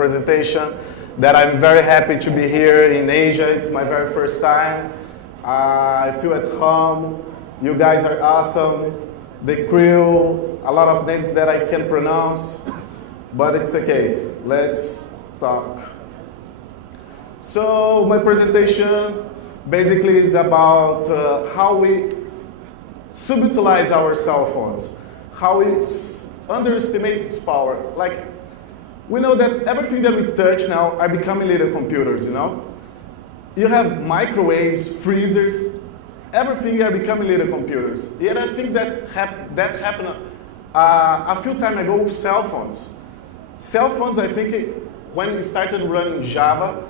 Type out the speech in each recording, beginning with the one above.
presentation, that I'm very happy to be here in Asia. It's my very first time. I feel at home. You guys are awesome. The crew, a lot of names that I can't pronounce, but it's okay. Let's talk. So my presentation basically is about how we subutilize our cell phones, how we underestimate its power. Like, we know that everything that we touch now are becoming little computers, you know? You have microwaves, freezers, everything are becoming little computers. Yet I think that happened a few time ago with cell phones. Cell phones, I think, when we started running Java,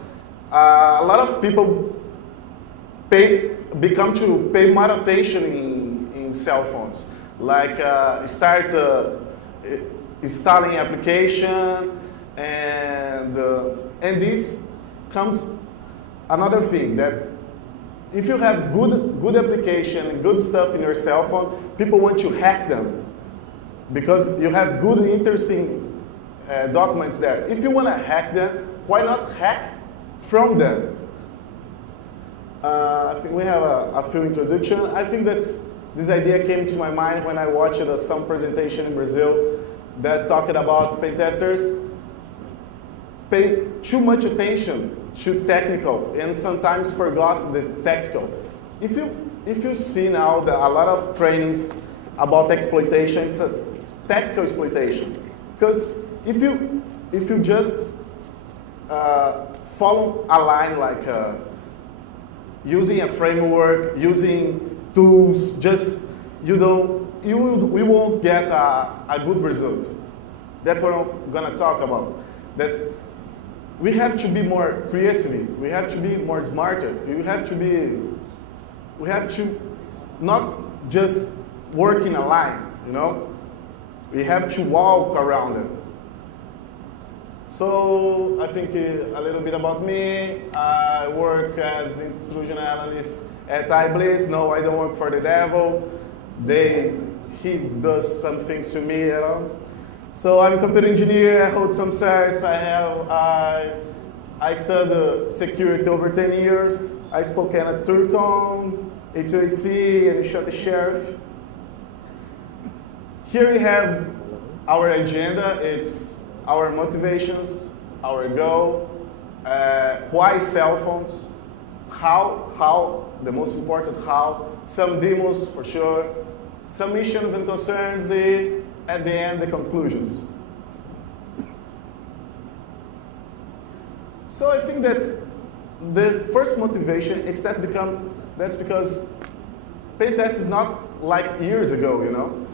a lot of people become to pay more attention in cell phones. Like start installing application, and this comes another thing, that if you have good application and good stuff in your cell phone, people want to hack them because you have good and interesting documents there. If you want to hack them, why not hack from them? I think we have a few introduction. I think that this idea came to my mind when I watched some presentation in Brazil that talked about pen testers pay too much attention to technical and sometimes forgot the tactical. If you see now that a lot of trainings about exploitation, it's a tactical exploitation. Because if you just follow a line like using a framework, using tools, we won't get a good result. That's what I'm gonna talk about. That we have to be more creative. We have to be more smarter. We have to not just work in a line, you know? We have to walk around it. So I think a little bit about me. I work as intrusion analyst at iBliss. No, I don't work for the devil. He does some things to me, you know. So I'm a computer engineer. I hold some certs. I studied security over 10 years. I spoke at Turcom, HIRBSec, and shot the sheriff. Here we have our agenda. It's our motivations, our goal, why cell phones, how, the most important how, some demos for sure, some missions and concerns, at the end, the conclusions. So I think that the first motivation is that's because pen test is not like years ago, you know.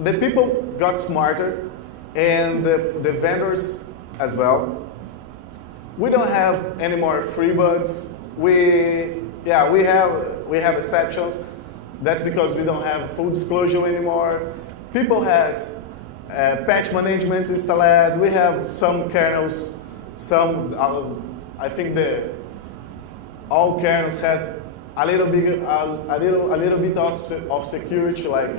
The people got smarter, and the vendors as well. We don't have any more free bugs. We have exceptions. That's because we don't have full disclosure anymore. People has patch management installed. We have some kernels. I think all kernels has a little bit of security, like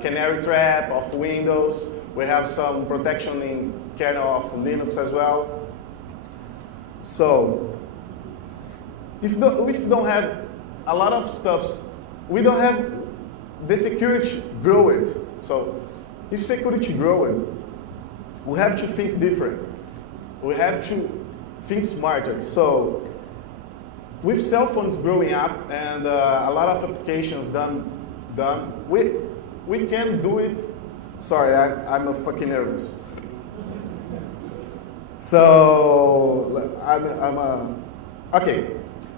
canary trap of Windows. We have some protection in kernel of Linux as well. So if we don't have a lot of stuff, we don't have the security growing. So if security growing, we have to think different. We have to think smarter. So with cell phones growing up and a lot of applications done, we can do it. Sorry, I'm fucking nervous. So okay.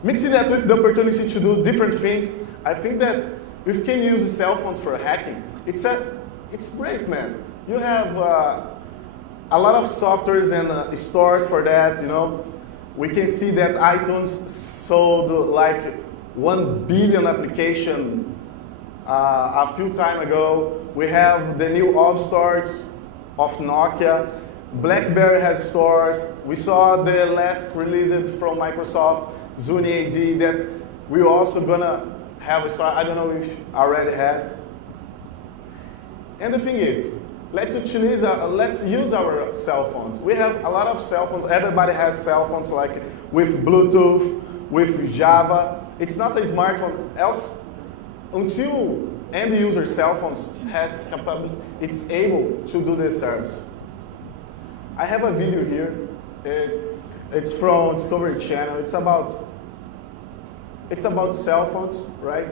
Mixing that with the opportunity to do different things, I think that we can use cell phones for hacking. It's great, man. You have a lot of softwares and stores for that. You know, we can see that iTunes sold like 1 billion application a few time ago. We have the new All Stars of Nokia. BlackBerry has stores. We saw the last release from Microsoft, Zuni AD, that we're also gonna have a store. I don't know if already has. And the thing is, let's use our cell phones. We have a lot of cell phones. Everybody has cell phones, like with Bluetooth, with Java. It's not a smartphone. Else, until end user cell phones has capability, it's able to do this service. I have a video here. It's from Discovery Channel. It's about cell phones, right?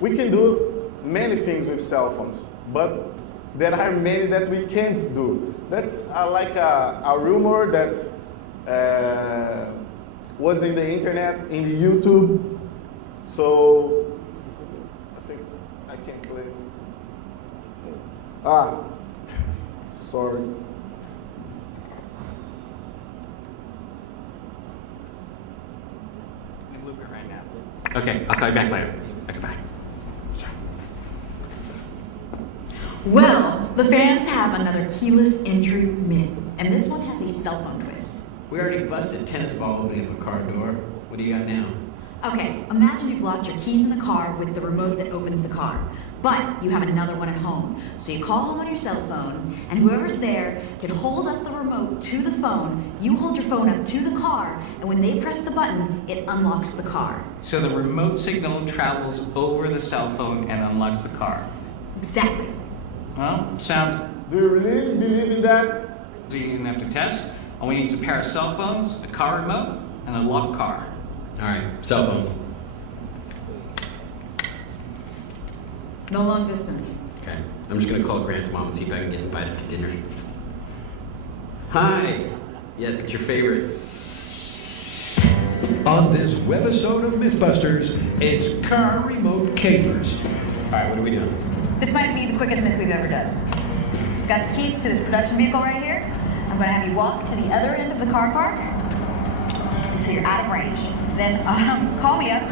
We can do many things with cell phones, but there are many that we can't do. That's like a rumor that was in the internet, in the YouTube. So I think I can't play. Sorry. Loop it right now. Okay, I'll call you back later. Okay, bye. Well, the fans have another keyless entry myth, and this one has a cell phone twist. We already busted tennis ball opening up a car door. What do you got now? Okay, imagine you've locked your keys in the car with the remote that opens the car, but you have another one at home. So you call home on your cell phone, and whoever's there can hold up the remote to the phone, you hold your phone up to the car, and when they press the button, it unlocks the car. So the remote signal travels over the cell phone and unlocks the car. Exactly. Well, sounds Do you really believe in that? easy enough to test. All we need is a pair of cell phones, a car remote, and a locked car. All right, cell phones. No long distance. Okay, I'm just gonna call Grant's mom and see if I can get invited to dinner. Hi. Yes, it's your favorite. On this webisode of Mythbusters, it's car remote capers. All right, what are we doing? This might be the quickest myth we've ever done. Got the keys to this production vehicle right here. I'm going to have you walk to the other end of the car park until you're out of range. Then call me up,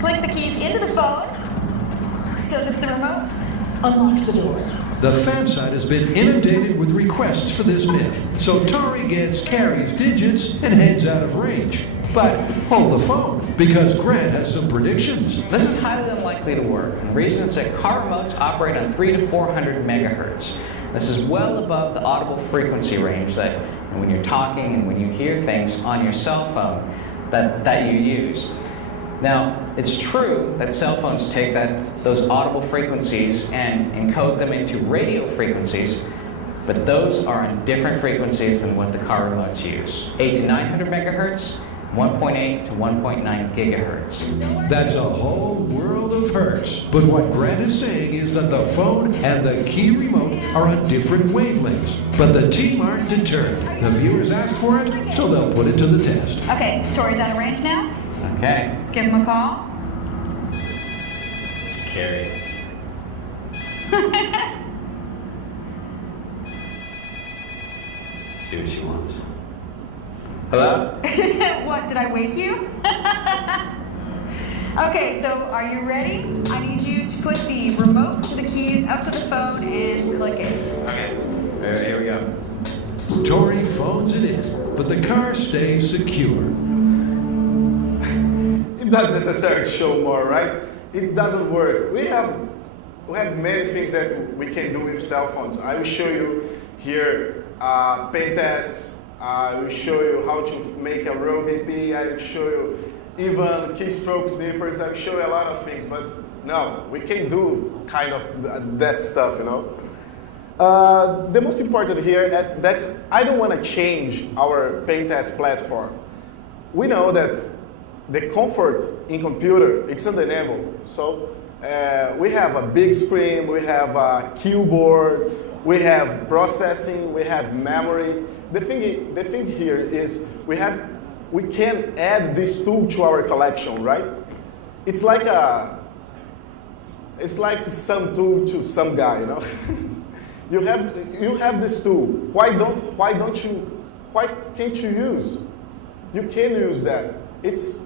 click the keys into the phone so that the remote unlocks the door. The fan site has been inundated with requests for this myth, so Tori gets Carrie's digits and heads out of range. But hold the phone, because Grant has some predictions. This is highly unlikely to work, and the reason is that car remotes operate on 300 to 400 megahertz. This is well above the audible frequency range that when you're talking and when you hear things on your cell phone that you use. Now, it's true that cell phones take those audible frequencies and encode them into radio frequencies, but those are on different frequencies than what the car remotes use. 800 to 900 megahertz, 1.8 to 1.9 gigahertz. That's a whole world of hertz. But what Grant is saying is that the phone and the key remote are on different wavelengths. But the team aren't deterred. The viewers asked for it, so they'll put it to the test. Okay, Tori's out of range now. Okay. Let's give him a call. It's Carrie. See what she wants. Hello? What, did I wake you? Okay, so are you ready? I need you to put the remote to the keys up to the phone and click it. Okay. Here we go. Tori phones it in, but the car stays secure. It doesn't necessarily show more, right? It doesn't work. We have many things that we can do with cell phones. I will show you here pen tests. I will show you how to make a row BP. I will show you even keystroke sniffers. I will show you a lot of things, but no, we can do kind of that stuff, you know. The most important here that I don't want to change our pen test platform. We know that the comfort in computer, it's undeniable. So we have a big screen, we have a keyboard, we have processing, we have memory. The thing here is we can add this tool to our collection, right? It's like some tool to some guy, you know. you have this tool. Why can't you use? You can use that. It's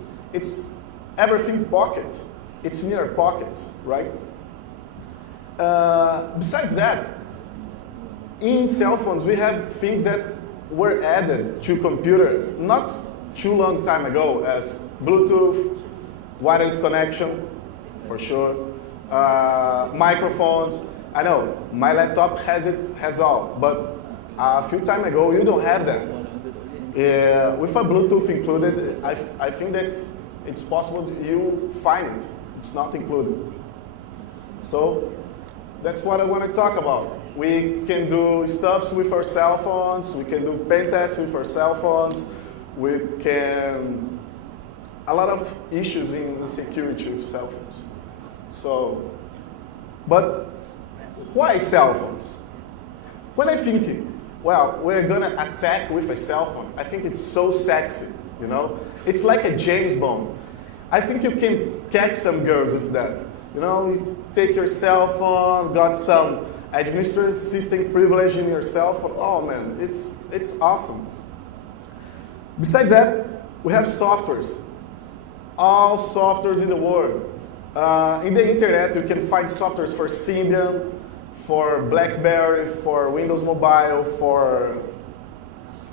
everything pocket. It's in your pockets, right? Besides that, in cell phones we have things that were added to computer not too long time ago, as Bluetooth, wireless connection, for sure, microphones. I know, my laptop has all, but a few time ago you don't have that. With a Bluetooth included, I think it's possible you find it. It's not included. So that's what I want to talk about. We can do stuffs with our cell phones. We can do pen tests with our cell phones. We can, a lot of issues in security with cell phones. So, but why cell phones? When I think, well, we're gonna attack with a cell phone, I think it's so sexy, you know? It's like a James Bond. I think you can catch some girls with that. You know, you take your cell phone, got some administrative system privilege in your cell phone. Oh man, it's awesome. Besides that, we have softwares. All softwares in the world. In the internet, you can find softwares for Symbian, for BlackBerry, for Windows Mobile, for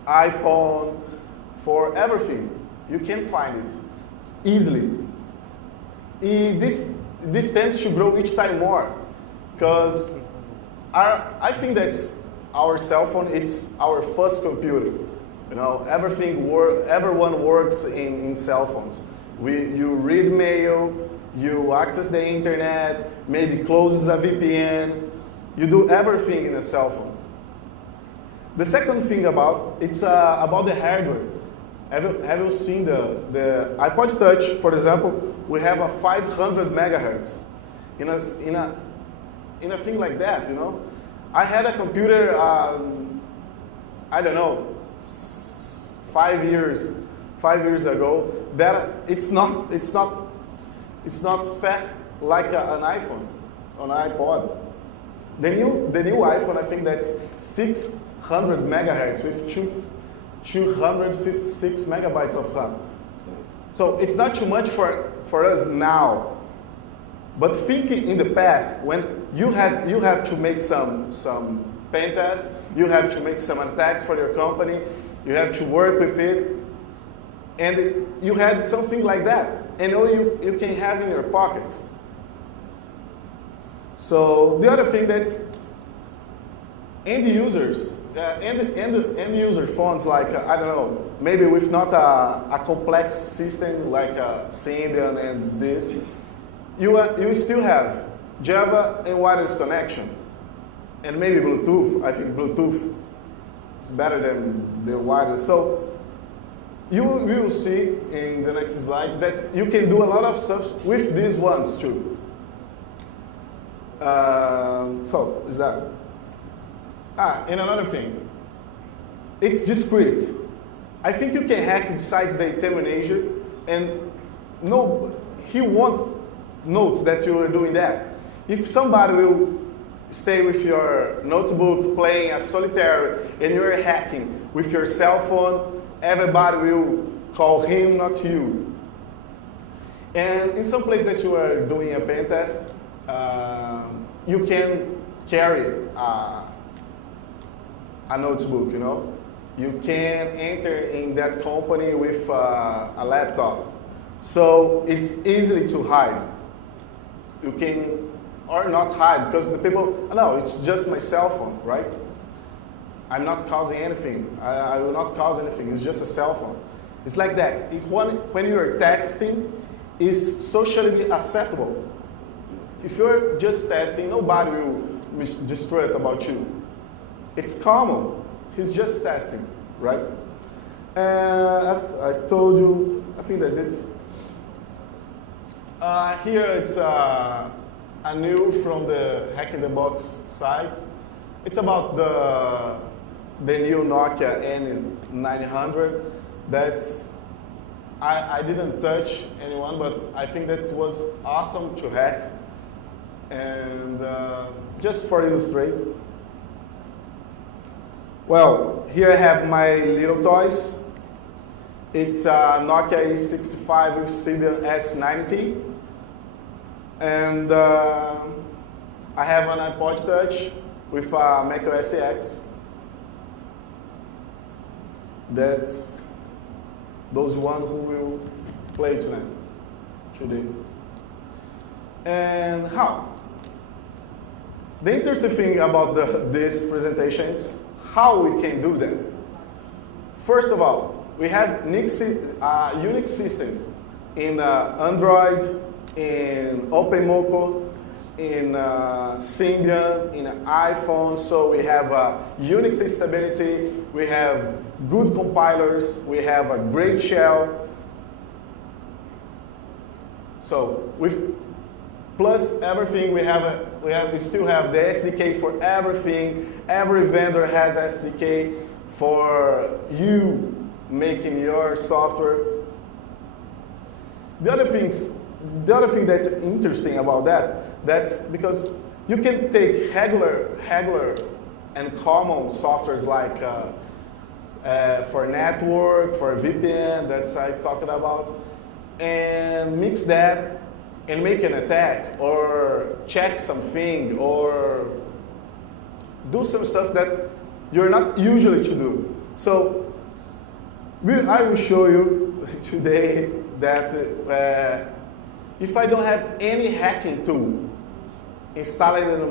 iPhone, for everything. You can find it easily. This tends to grow each time more, because I think that our cell phone, it's our first computer. You know, everyone works in cell phones. You read mail, you access the internet, maybe closes a VPN. You do everything in a cell phone. The second thing about the hardware. Have you seen the iPod Touch, for example? We have a 500 megahertz in a thing like that, you know. I had a computer, I don't know, 5 years ago. That it's not fast like an iPhone, an iPod. The new iPhone, I think that's 600 megahertz with 256 megabytes of RAM. So it's not too much for us now. But thinking in the past, when you have to make some pen tests, you have to make some attacks for your company, you have to work with it, and you had something like that, and all you can have in your pockets. So the other thing that's end users, end user phones, like I don't know, maybe with not a complex system like Symbian and this, you still have Java and wireless connection, and maybe Bluetooth. I think Bluetooth is better than the wireless. So you will see in the next slides that you can do a lot of stuff with these ones too. So is that? And another thing, it's discrete. I think you can hack besides the termination, and he won't note that you are doing that. If somebody will stay with your notebook playing a solitaire and you're hacking with your cell phone, everybody will call him, not you. And in some place that you are doing a pen test, you can carry a notebook, you know. You can enter in that company with a laptop. So it's easy to hide. You can, or not hide, because the people, no, it's just my cell phone, right? I'm not causing anything. I will not cause anything. It's just a cell phone. It's like that. When you're texting, it's socially acceptable. If you're just testing, nobody will destroy it about you. It's common. He's just testing, right? I told you, I think that's it. Here it's a new from the Hack in the Box site. It's about the new Nokia N900. That's, I didn't touch anyone, but I think that was awesome to hack. And just for illustrate. Well, here I have my little toys. It's a Nokia E65 with Symbian S90. And I have an iPod Touch with Mac OS X. That's those one who will play today. And how? The interesting thing about this presentation is how we can do that. First of all, we have Unix system in Android, in OpenMoko, in Symbian, in iPhone. So we have Unix stability, we have good compilers, we have a great shell. So with plus everything, we still have the SDK for everything. Every vendor has SDK for you making your software. The other thing that's interesting about that's because you can take regular and common softwares like for network, for VPN, that's I talked about, and mix that and make an attack or check something or do some stuff that you're not usually to do. So I will show you today that if I don't have any hacking tool installed on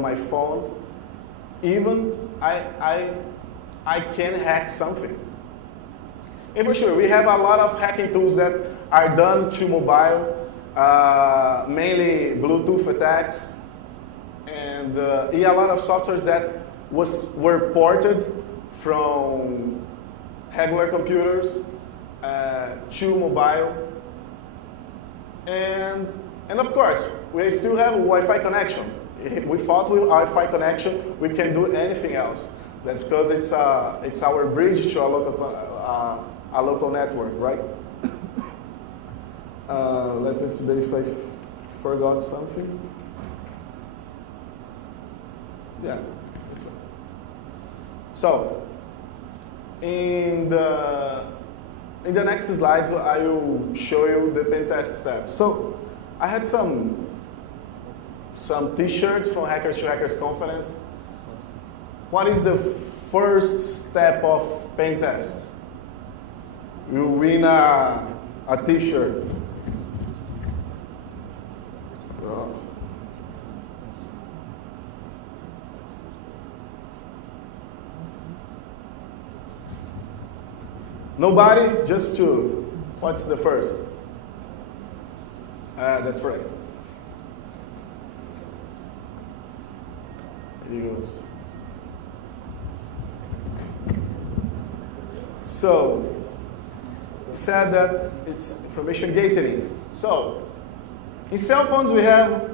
my phone, even I can hack something. And for sure, we have a lot of hacking tools that are done to mobile, mainly Bluetooth attacks, and a lot of softwares that were ported from regular computers to mobile. And of course, we still have a Wi-Fi connection. Without Wi-Fi connection, we can do anything else. That's because it's our bridge to a local network, right? Let me see if I forgot something. Yeah. So, in the next slides, I will show you the pen test steps. So, I had some T-shirts from Hackers to Hackers conference. What is the first step of pen test? You win a T-shirt. Nobody? Just two. What's the first? That's right. Here he goes. So, he said that it's information gathering. So, in cell phones we have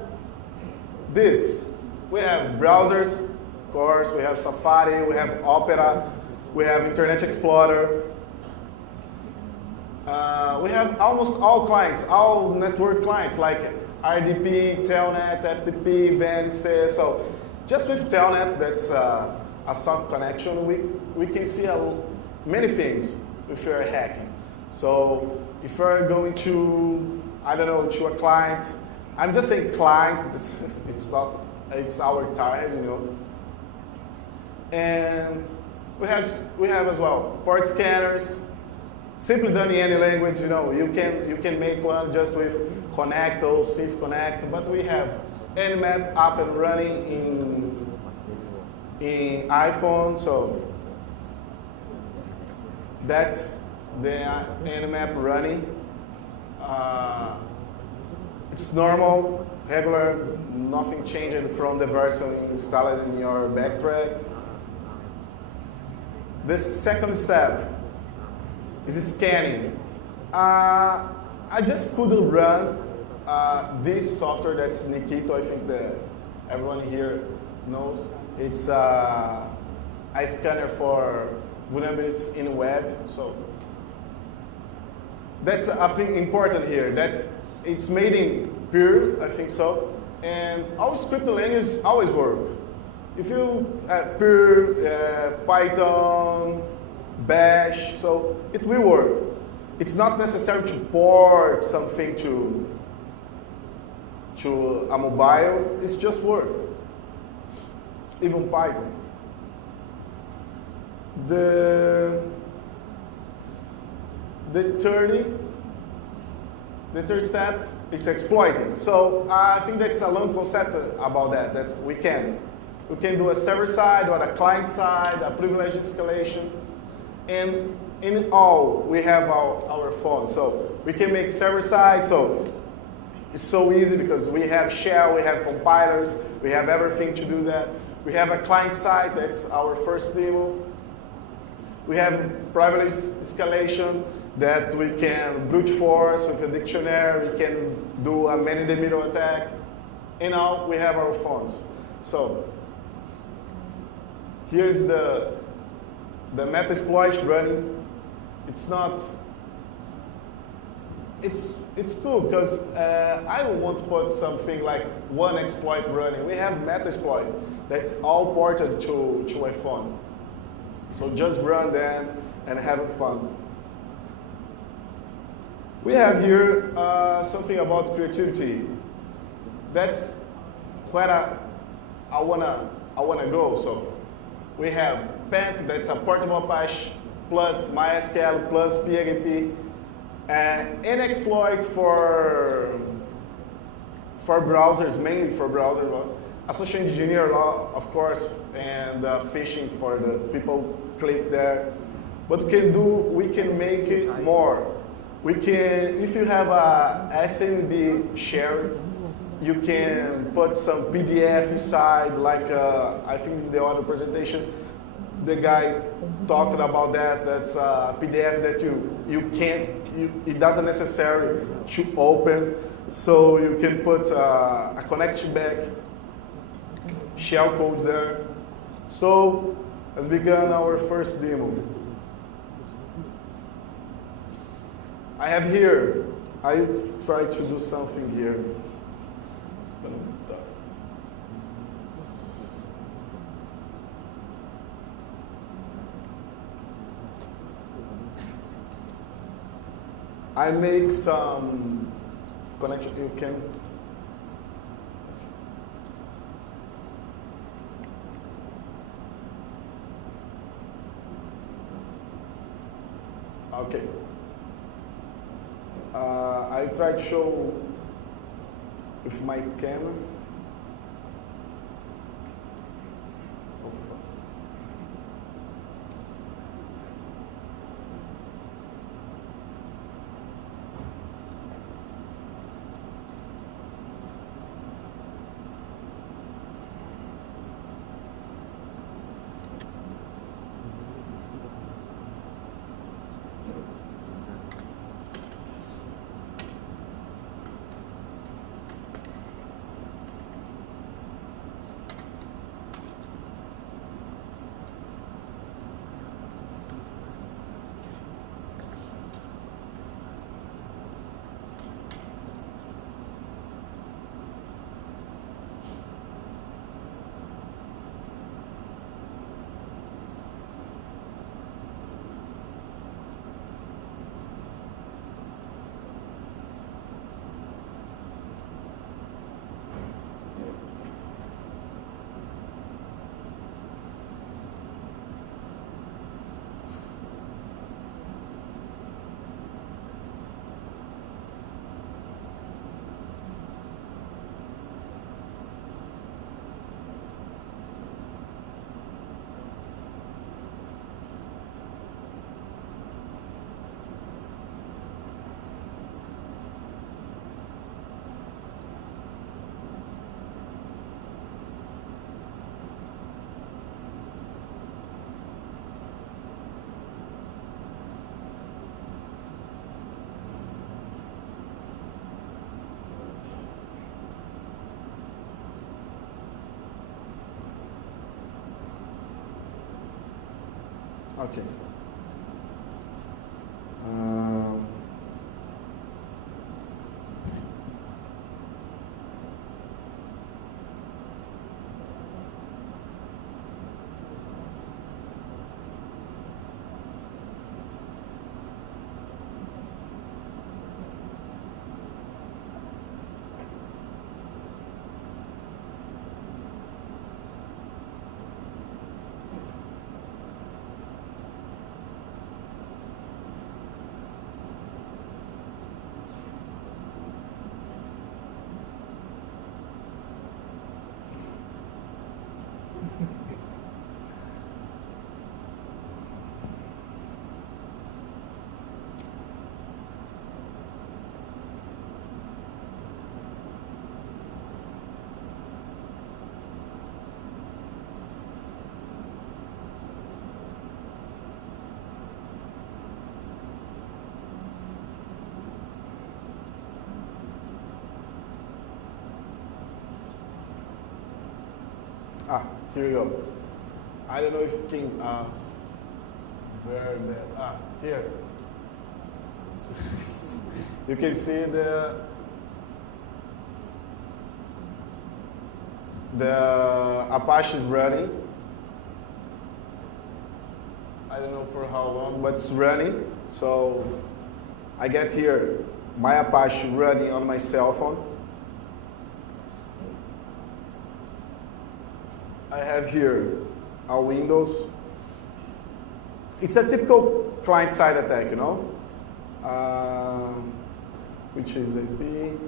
this. We have browsers, of course, we have Safari, we have Opera, we have Internet Explorer. We have almost all clients, all network clients like RDP, Telnet, FTP, VNC. So just with Telnet, that's a SOC connection, we can see many things if you're hacking. So if you're going to, I don't know, to a client, I'm just saying client, it's our target, you know. And we have as well port scanners. Simply done in any language, you know, you can make one just with Connect or Civ Connect, but we have Nmap up and running in iPhone, so that's the Nmap running. It's normal, regular, nothing changed from the version installed in your backtrack. The second step is scanning. I just couldn't run this software that's Nikito. I think that everyone here knows. It's a scanner for vulnerabilities in web. So that's I think important here. It's made in Perl, I think so. And all scripting languages always work. If you Perl, Python, Bash, so it will work. It's not necessary to port something to a mobile. It's just work. Even Python. The third step it's exploiting. So I think that's a long concept about that. That we can do a server side or a client side, a privileged escalation, and in all we have our phone. So we can make server side. So it's so easy because we have shell, we have compilers, we have everything to do that. We have a client side. That's our first demo. We have privileged escalation that we can brute force with a dictionary. We can do a man-in-the-middle attack. And now we have our phones. So here's the Metasploit running. It's not. It's cool because I want to put something like one exploit running. We have Metasploit that's all ported to a phone. So just run them and have fun. We have here something about creativity. That's where I wanna go. So we have PEMP, that's a portable Apache plus MySQL plus PHP, and an exploit for browsers, mainly for browsers. A social engineer law, of course, and phishing for the people click there. But we can make it more. We can, if you have a SMB shared, you can put some PDF inside, like I think in the other presentation, the guy talked about that. That's a PDF that it doesn't necessarily to open, so you can put a connection back shell code there. So let's begin our first demo. I have here, I try to do something here. It's gonna be tough. I make some connection, you can. Okay. I try to show with my camera. Oh, fuck. Okay. Here you go. I don't know if you can, it's very bad. Here. You can see the Apache is running. I don't know for how long, but it's running. So I get here, my Apache running on my cell phone. I have here our Windows. It's a typical client-side attack, you know, which is AP. Okay.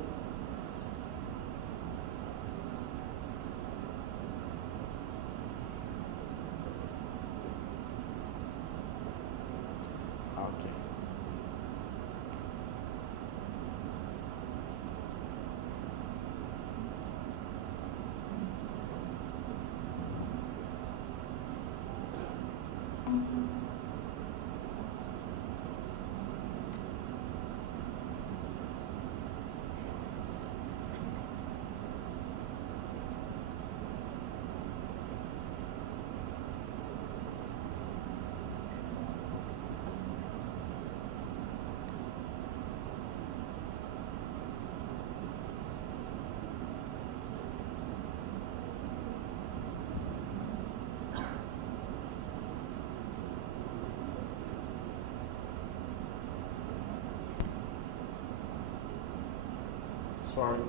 Sorry.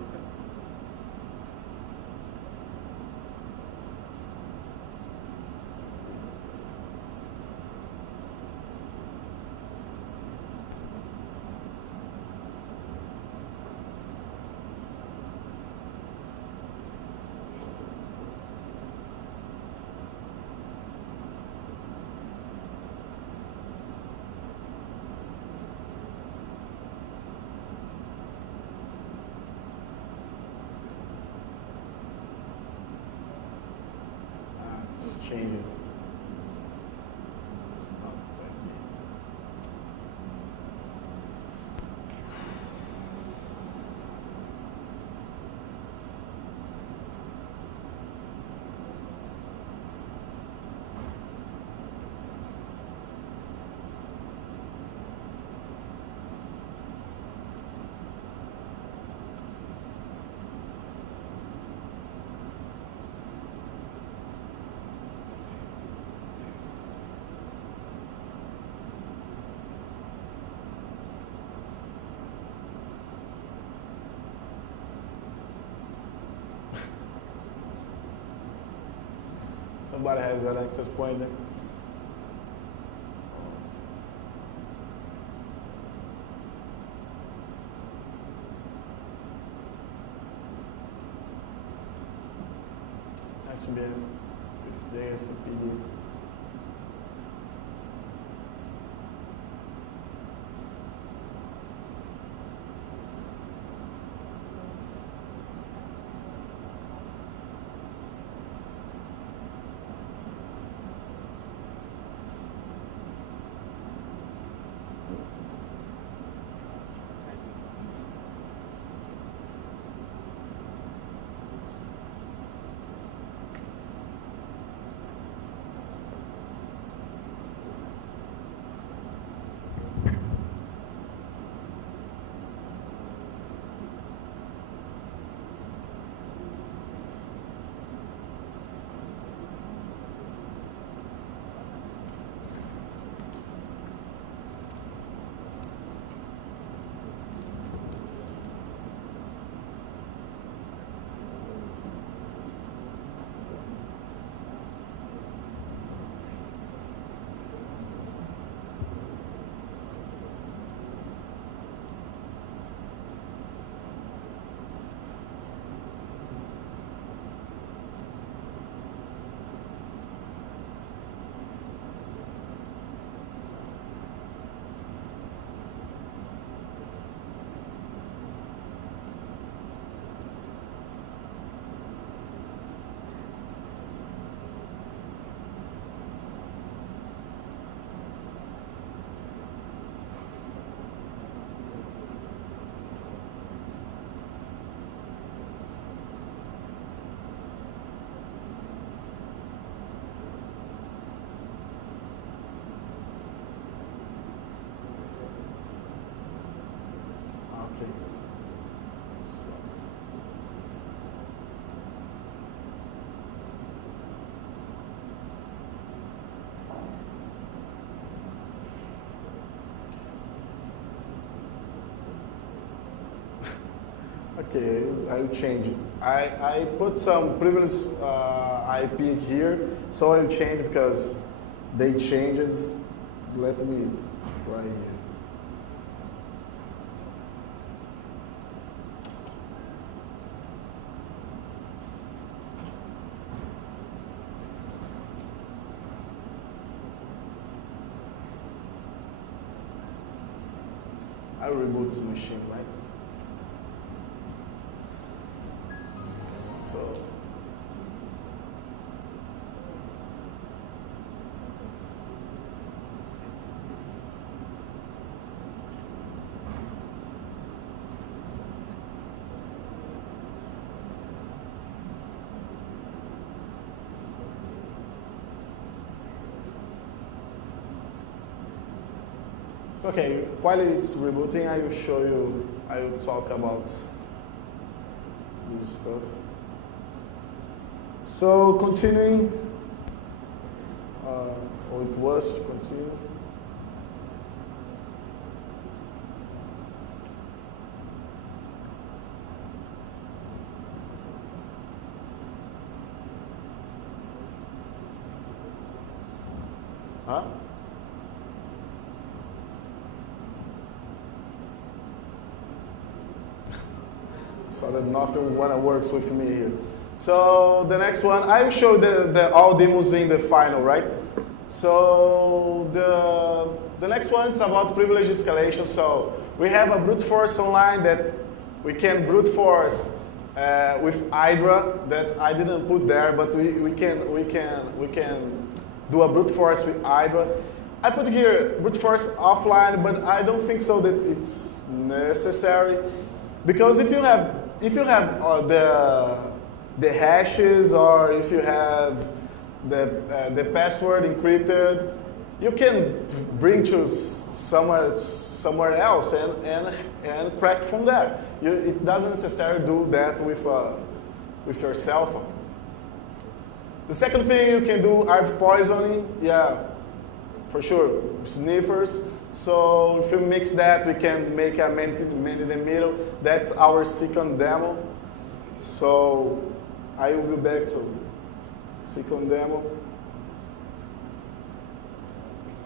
Changes. It's not affecting. Somebody has that access point there. SBS, if they SCPD. Okay, I will change it. I put some previous IP here, so I will change because they changes. Let me try here. I will reboot this machine, right? So. Okay, while it's rebooting, I will show you, I will talk about this stuff. So continuing, or it was to continue. Huh? So that nothing wanna works with me here. So the next one, I will show the all demos in the final, right? So the next one is about privilege escalation. So we have a brute force online that we can brute force with Hydra that I didn't put there, but we can do a brute force with Hydra. I put here brute force offline, but I don't think so that it's necessary, because if you have the hashes, or if you have the password encrypted, you can bring to somewhere else and crack from there. It doesn't necessarily do that with your cell phone. The second thing you can do, herb poisoning, yeah, for sure, sniffers. So if you mix that, we can make a man in the middle. That's our second demo. So I will be back to second demo.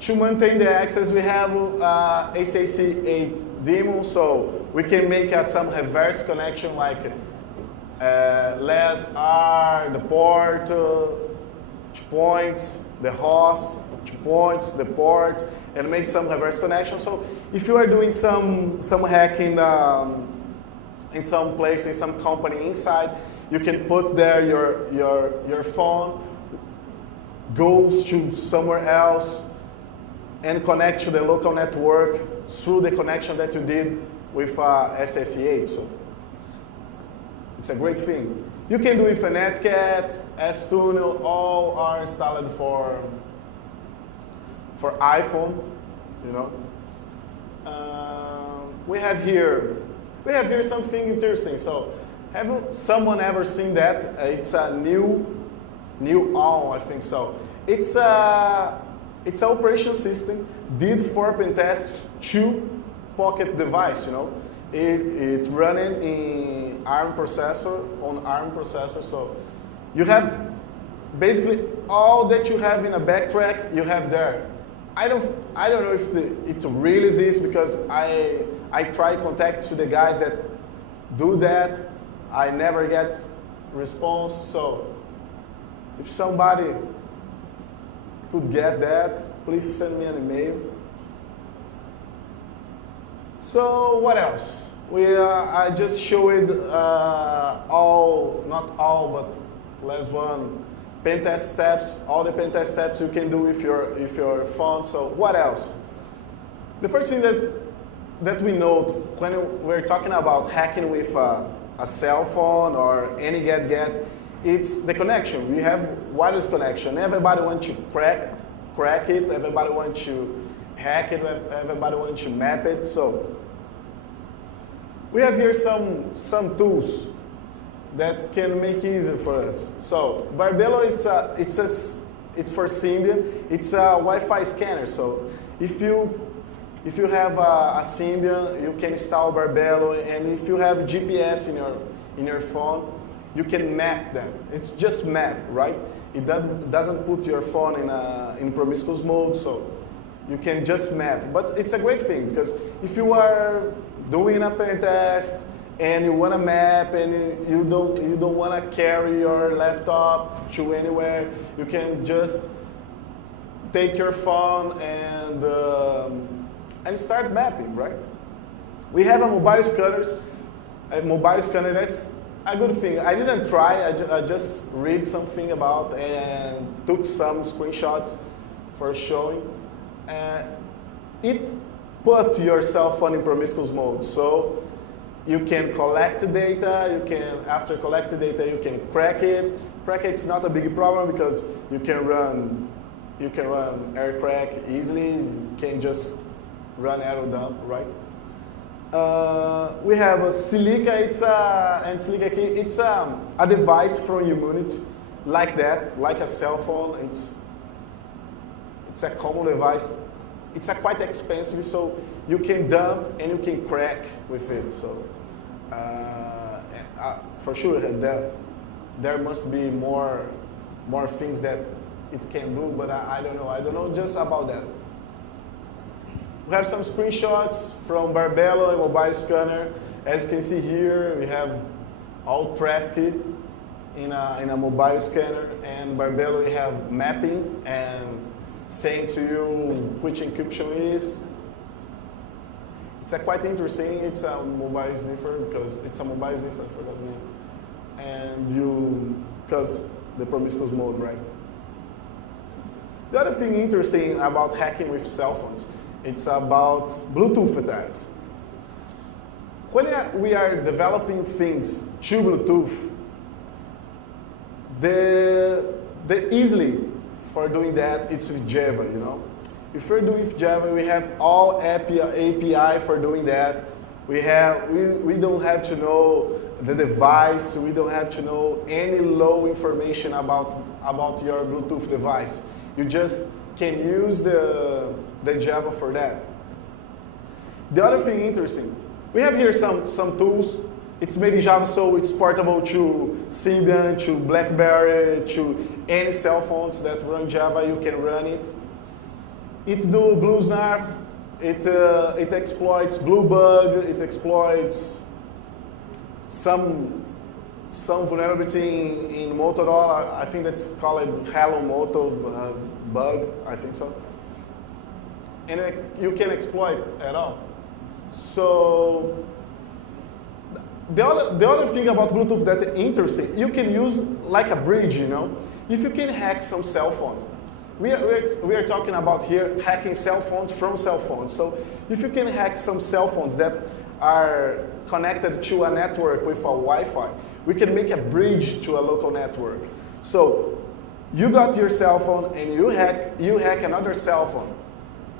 To maintain the access, we have HIRBSec8 demo, so we can make some reverse connection, like less R, the port, 2 points, the host, 2 points, the port, and make some reverse connection. So if you are doing some hacking in some place, in some company inside, you can put there your phone, goes to somewhere else, and connect to the local network through the connection that you did with HIRBSec8. So it's a great thing. You can do with a Netcat, S-Tunnel, all are installed for iPhone, you know. We have here something interesting. So, have someone ever seen that? It's a new ON, I think so. It's an operation system did for pen test 2 pocket device, you know. It's running in ARM processor, on ARM processor. So you have basically all that you have in a backtrack, you have there. I don't know if it really exists, because I try contact to the guys that do that. I never get response. So if somebody could get that, please send me an email. So what else? I just showed all, not all, but last one, pen test steps, all the pen test steps you can do with your phone. So what else? The first thing that we note when we're talking about hacking with a cell phone or any gadget, it's the connection. We have wireless connection. Everybody wants to crack it. Everybody wants to hack it. Everybody wants to map it. So we have here some tools that can make it easier for us. So Barbello, it's for Symbian. It's a Wi-Fi scanner. So if you have a Symbian, you can install Barbello, and if you have GPS in your phone, you can map them. It's just map, right? It doesn't put your phone in promiscuous mode, so you can just map. But it's a great thing, because if you are doing a pen test and you want to map and you don't want to carry your laptop to anywhere, you can just take your phone and start mapping, right? We have a mobile scanner. That's a good thing. I didn't try. I just read something about and took some screenshots for showing. It put your cell phone in promiscuous mode, so you can collect data. After collect data, you can crack it. Crack it's not a big problem because you can run air crack easily. You can just run arrow dump, right? We have a Silica. It's a device from Immunity, like that, like a cell phone. It's a common device. It's quite expensive, so you can dump and you can crack with it. So for sure, there must be more things that it can do, but I don't know. I don't know just about that. We have some screenshots from Barbello and mobile scanner. As you can see here, we have all traffic in a mobile scanner, and Barbello we have mapping and saying to you which encryption is. It's quite interesting. It's a mobile sniffer because it's a mobile sniffer, I forgot the name. And because the promiscuous mode, right? The other thing interesting about hacking with cell phones, it's about Bluetooth attacks. When we are developing things to Bluetooth, the easily for doing that, it's with Java, you know. If we're doing with Java, we have all API for doing that. We don't have to know the device. We don't have to know any low information about your Bluetooth device. You just can use the Java for that. The other thing interesting, we have here some tools. It's made in Java, so it's portable to Symbian, to BlackBerry, to any cell phones that run Java. You can run it. It do BlueSnarf. It exploits Bluebug. It exploits some vulnerability in Motorola. I think that's called Hello Moto bug. I think so. And you can exploit at all. So the other thing about Bluetooth that's interesting, you can use like a bridge, you know. If you can hack some cell phones, we are talking about here hacking cell phones from cell phones. So if you can hack some cell phones that are connected to a network with a Wi-Fi, we can make a bridge to a local network. So you got your cell phone and you hack another cell phone,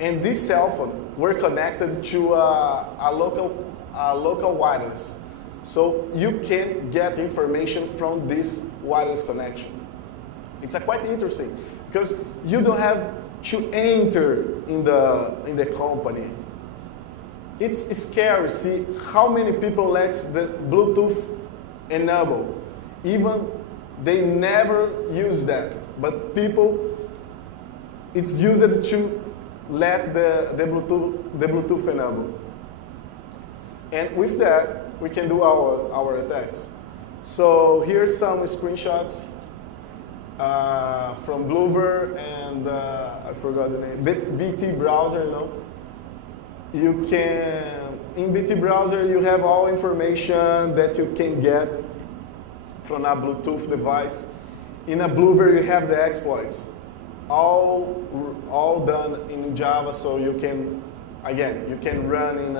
and this cell phone we're connected to a local wireless. So you can get information from this wireless connection. It's quite interesting because you don't have to enter in the company. It's scary to see how many people let the Bluetooth enable. Even they never use that, but people, it's used to let the Bluetooth enable. And with that, we can do our attacks. So here's some screenshots from Bluever and I forgot the name, BT browser, you know. You can, in BT browser, you have all information that you can get from a Bluetooth device. In a Bluever, you have the exploits, all done in Java, so you can, again, you can run in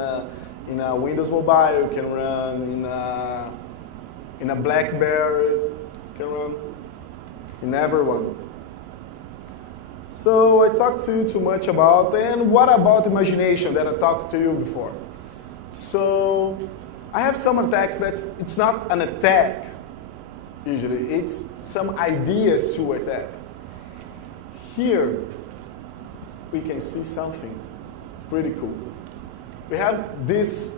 a Windows Mobile, you can run in a BlackBerry, you can run in everyone. So I talked to you too much about, and what about imagination that I talked to you before? So I have some attacks it's not an attack, usually. It's some ideas to attack. Here, we can see something pretty cool. We have this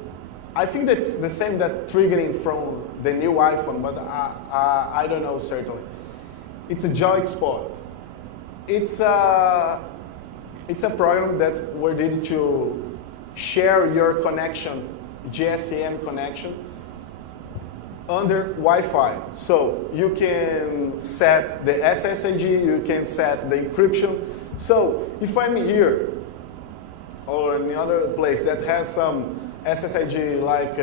I think that's the same that triggering from the new iPhone, but I don't know certainly. It's a joy spot. It's a program that we're needed to share your connection, GSM connection, under Wi-Fi. So you can set the SSID, you can set the encryption. So if I'm here or in another place that has some SSID like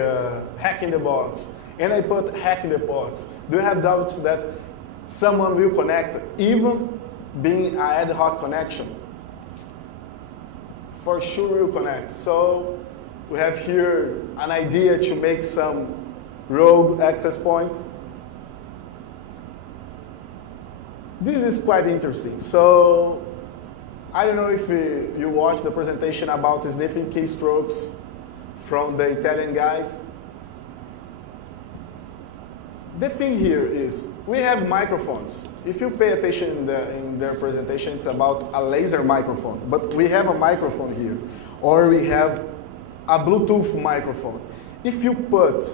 hack in the box, and I put hack in the box, do you have doubts that someone will connect, even being an ad hoc connection? For sure will connect. So we have here an idea to make some rogue access point. This is quite interesting. So I don't know if you watched the presentation about sniffing keystrokes from the Italian guys. The thing here is we have microphones. If you pay attention in their presentation, it's about a laser microphone. But we have a microphone here, or we have a Bluetooth microphone. If you put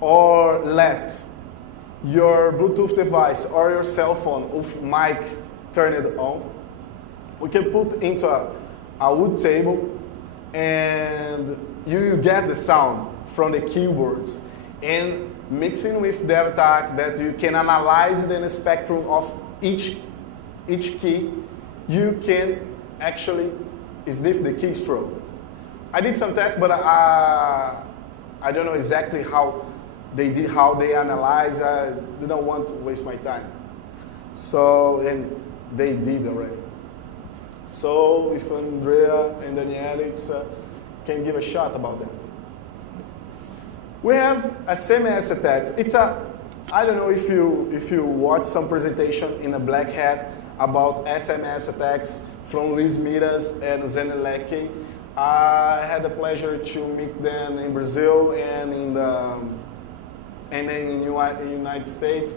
or let your Bluetooth device or your cell phone with mic turned on, we can put into a wood table, and you get the sound from the keyboards. And mixing with the attack that you can analyze the spectrum of each key, you can actually sniff the keystroke. I did some tests, but I don't know exactly how they analyze. I didn't want to waste my time. So, and they did already. So if Andrea and Daniela can give a shot about that. We have SMS attacks. I don't know if you watch some presentation in a Black Hat about SMS attacks from Luis Miras and Zenelec. I had the pleasure to meet them in Brazil and in the United States.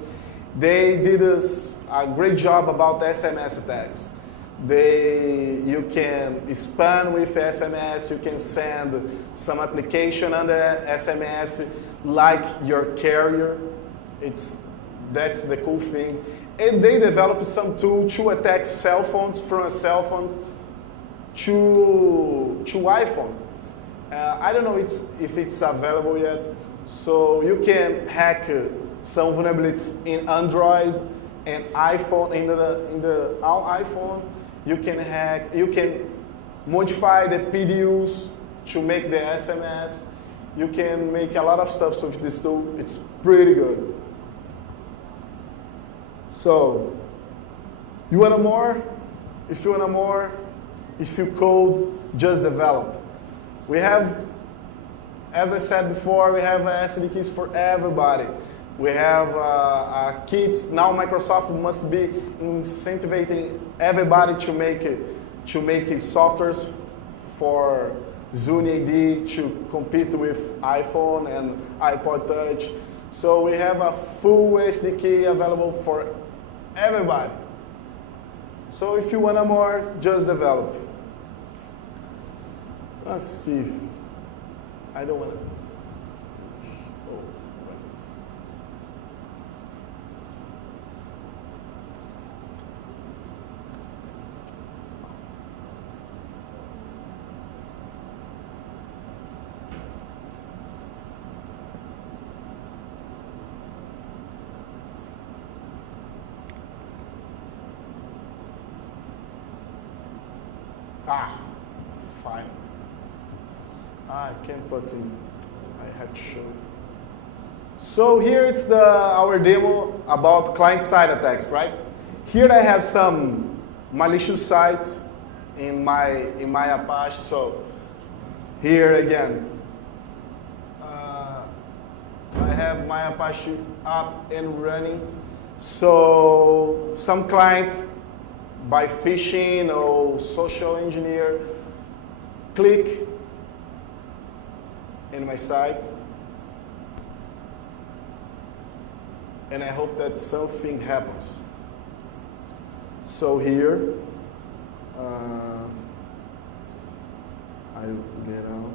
They did a great job about SMS attacks. You can spam with SMS, you can send some application under SMS like your carrier. That's the cool thing. And they developed some tool to attack cell phones from a cell phone to iPhone. I don't know if it's available yet. So you can hack some vulnerabilities in Android and iPhone, in the iPhone. You can modify the PDUs to make the SMS. You can make a lot of stuff with this tool. It's pretty good. So, you want more? If you want more, if you code, just develop. We have, as I said before, we have SDKs for everybody. We have kits. Now Microsoft must be incentivizing everybody to make softwares for Zune ID to compete with iPhone and iPod Touch. So we have a full SDK available for everybody. So if you want more, just develop. Let's see if I don't want to. Fine. I can't put in. I have to show. So here it's our demo about client-side attacks, right? Here I have some malicious sites in my Apache. So here again, I have my Apache up and running. So some client, by phishing or social engineer, click in my site, and I hope that something happens. So here, I get out.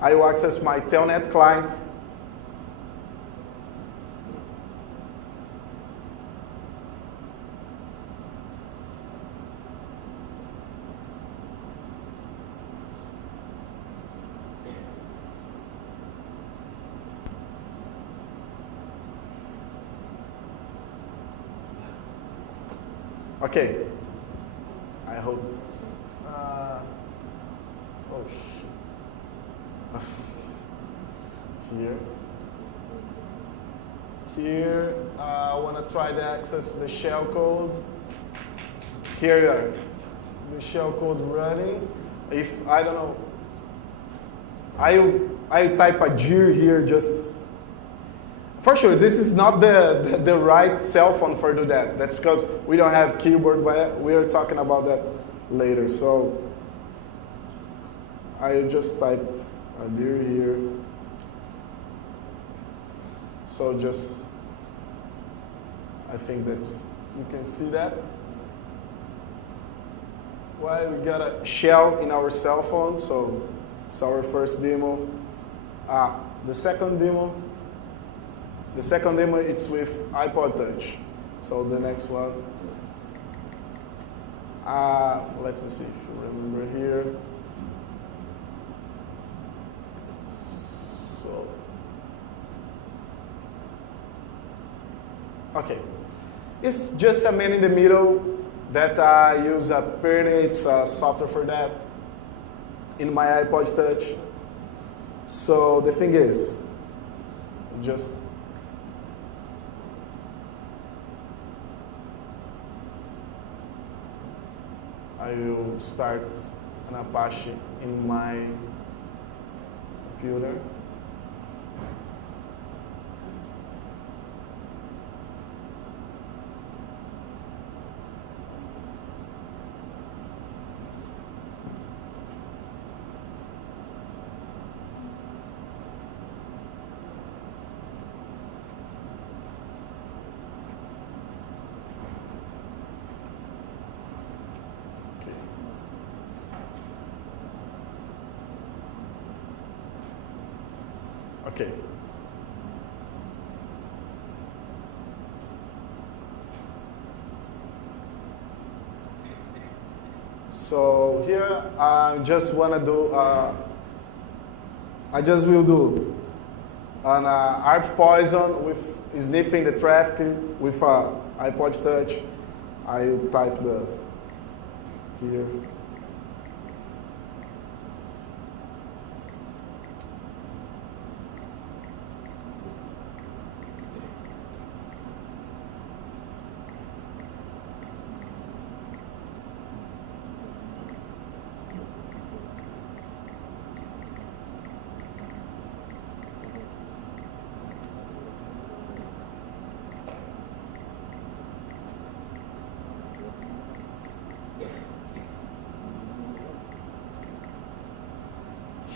I will access my telnet client. Okay. I hope. Oh shit. Here, I want to try to access the shell code. Here you are. The shell code running. If I don't know, I type a GIR here just. For sure, this is not the right cell phone for do that. That's because we don't have keyboard, but we are talking about that later. So I just type a GIR here. So just, I think that's, you can see that. Why we got a shell in our cell phone, so it's our first demo. The second demo it's with iPod Touch. So the next one, let me see if you remember here. So, okay, it's just a man in the middle that I use a Pernet software for that in my iPod Touch. So the thing is, just I will start an Apache in my computer. Okay. So here I just want to do, I just will do an ARP poison with sniffing the traffic with iPod Touch. I will type the here.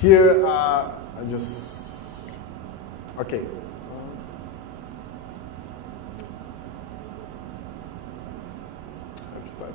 Here, I just, okay. I have to type on.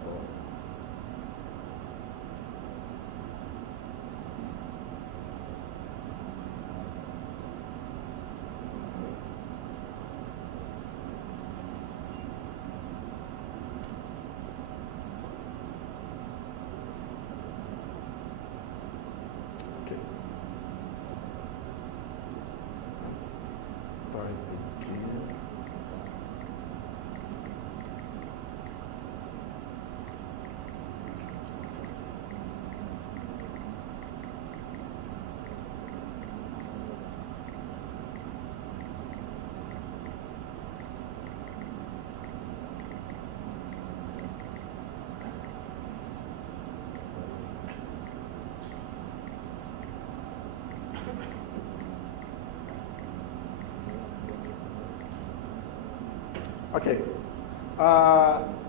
Okay,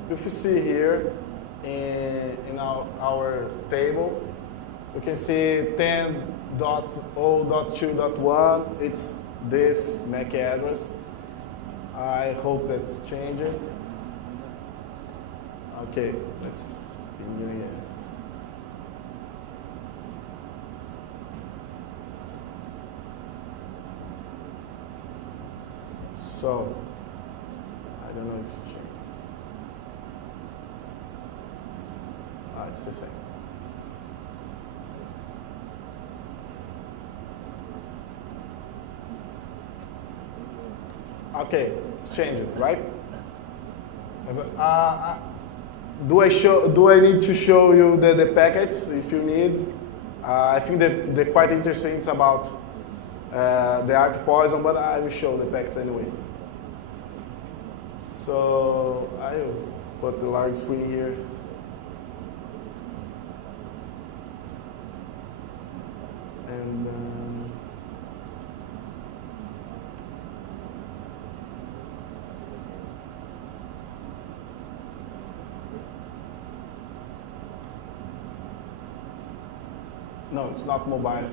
if you see here in our table, you can see 10.0.2.1, it's this MAC address. I hope that's changed. Okay, let's begin again. So, I don't know if it's changed. It's the same. Okay, it's changing, right? Do I need to show you the packets if you need? I think they're quite interesting. It's about the ARP poison, but I will show the packets anyway. So I will put the large screen here. And no, it's not mobile.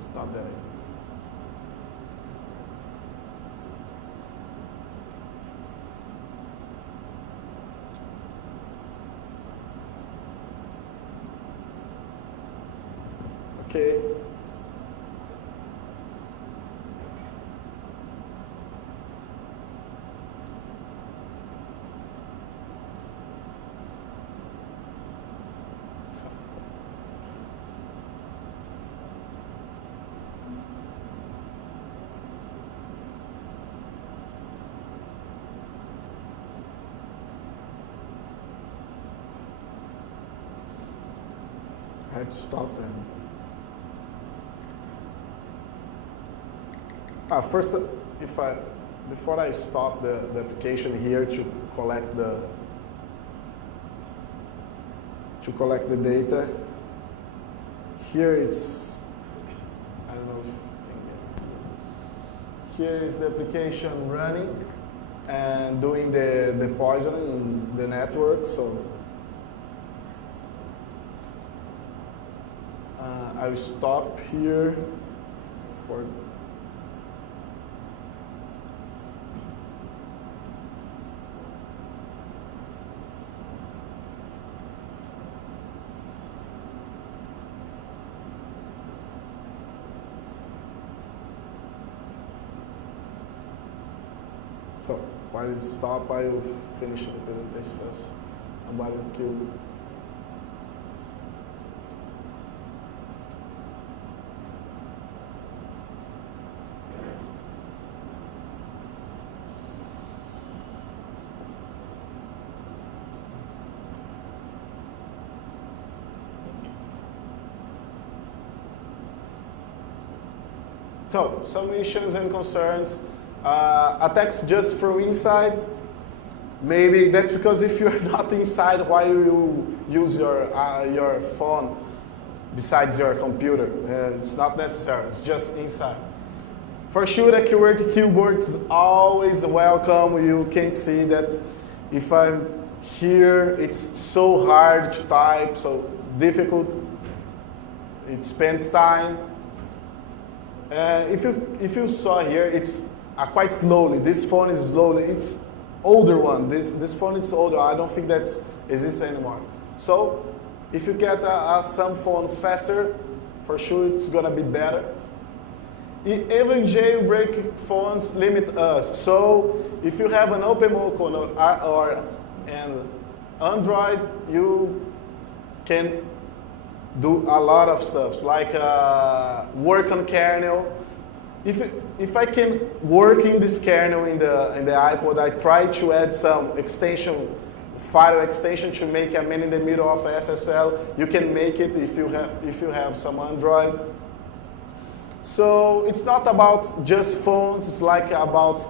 It's not there. Okay. I have to stop that. First, before I stop the application here to collect the data, here it's, I don't know if you can get. Here is the application running and doing the poisoning in the network. So I will stop here for. So while it stops, I will finish the presentation first. Somebody will kill me. So some issues and concerns. Attacks just from inside. Maybe that's because if you're not inside, why you use your phone besides your computer? It's not necessary. It's just inside. For sure, a QWERTY keyboard is always welcome. You can see that if I'm here, it's so hard to type, so difficult. It spends time. If you saw here, it's quite slowly. This phone is slowly. It's older one. This phone is older. I don't think that exists anymore. So if you get some phone faster, for sure it's gonna be better. Even jailbreak phones limit us. So if you have an OpenMoko or an Android, you can do a lot of stuff, like work on kernel. If I can work in this kernel in the iPod, I try to add some extension, file extension to make a man in the middle of SSL. You can make it if you have some Android. So it's not about just phones. It's like about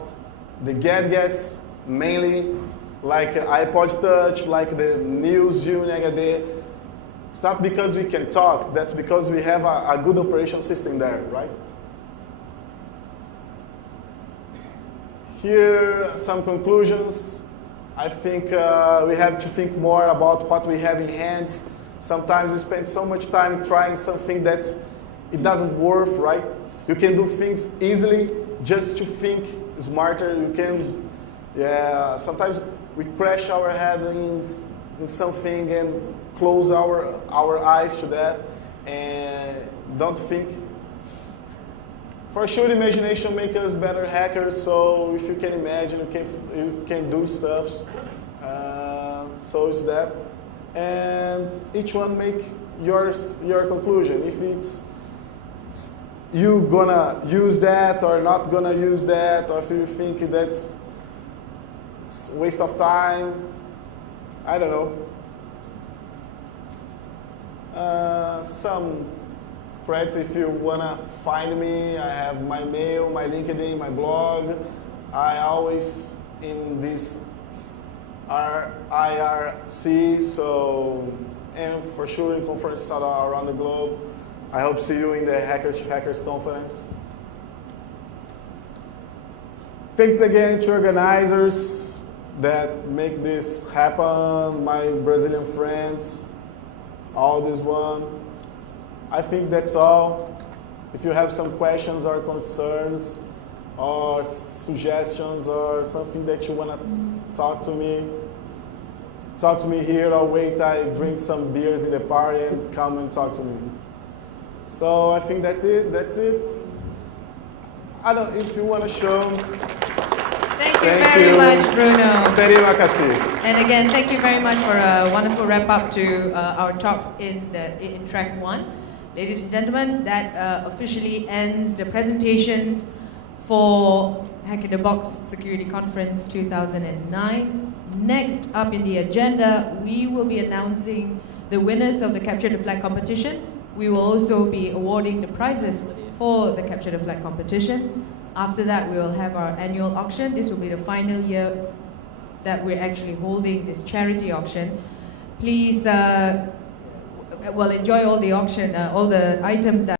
the gadgets mainly, like iPod Touch, like the News HD. It's not because we can talk. That's because we have a good operation system there, right? Here are some conclusions. I think we have to think more about what we have in hands. Sometimes you spend so much time trying something that it doesn't work, right? You can do things easily just to think smarter. You can, sometimes we crash our head in something and close our eyes to that and don't think. For sure, imagination makes us better hackers. So if you can imagine, you can do stuff. So it's that. And each one make your conclusion. If it's you gonna use that or not gonna use that, or if you think that's a waste of time, I don't know. Some credits if you wanna find me. I have my mail, my LinkedIn, my blog. I always in this IRC, so, and for sure in conferences around the globe. I hope to see you in the Hackers Conference. Thanks again to organizers that make this happen, my Brazilian friends, all this one. I think that's all. If you have some questions or concerns or suggestions or something that you want to talk to me here or wait I drink some beers in the party and come and talk to me. So I think that's it. I don't, if you want to show. Thank you very much, Bruno. Terima kasih. And again, thank you very much for a wonderful wrap up to our talks in track 1. Ladies and gentlemen, that officially ends the presentations for Hack in the Box Security Conference 2009. Next up in the agenda, we will be announcing the winners of the Capture the Flag competition. We will also be awarding the prizes for the Capture the Flag competition. After that, we will have our annual auction. This will be the final year that we're actually holding this charity auction. Please, enjoy all the auction, all the items that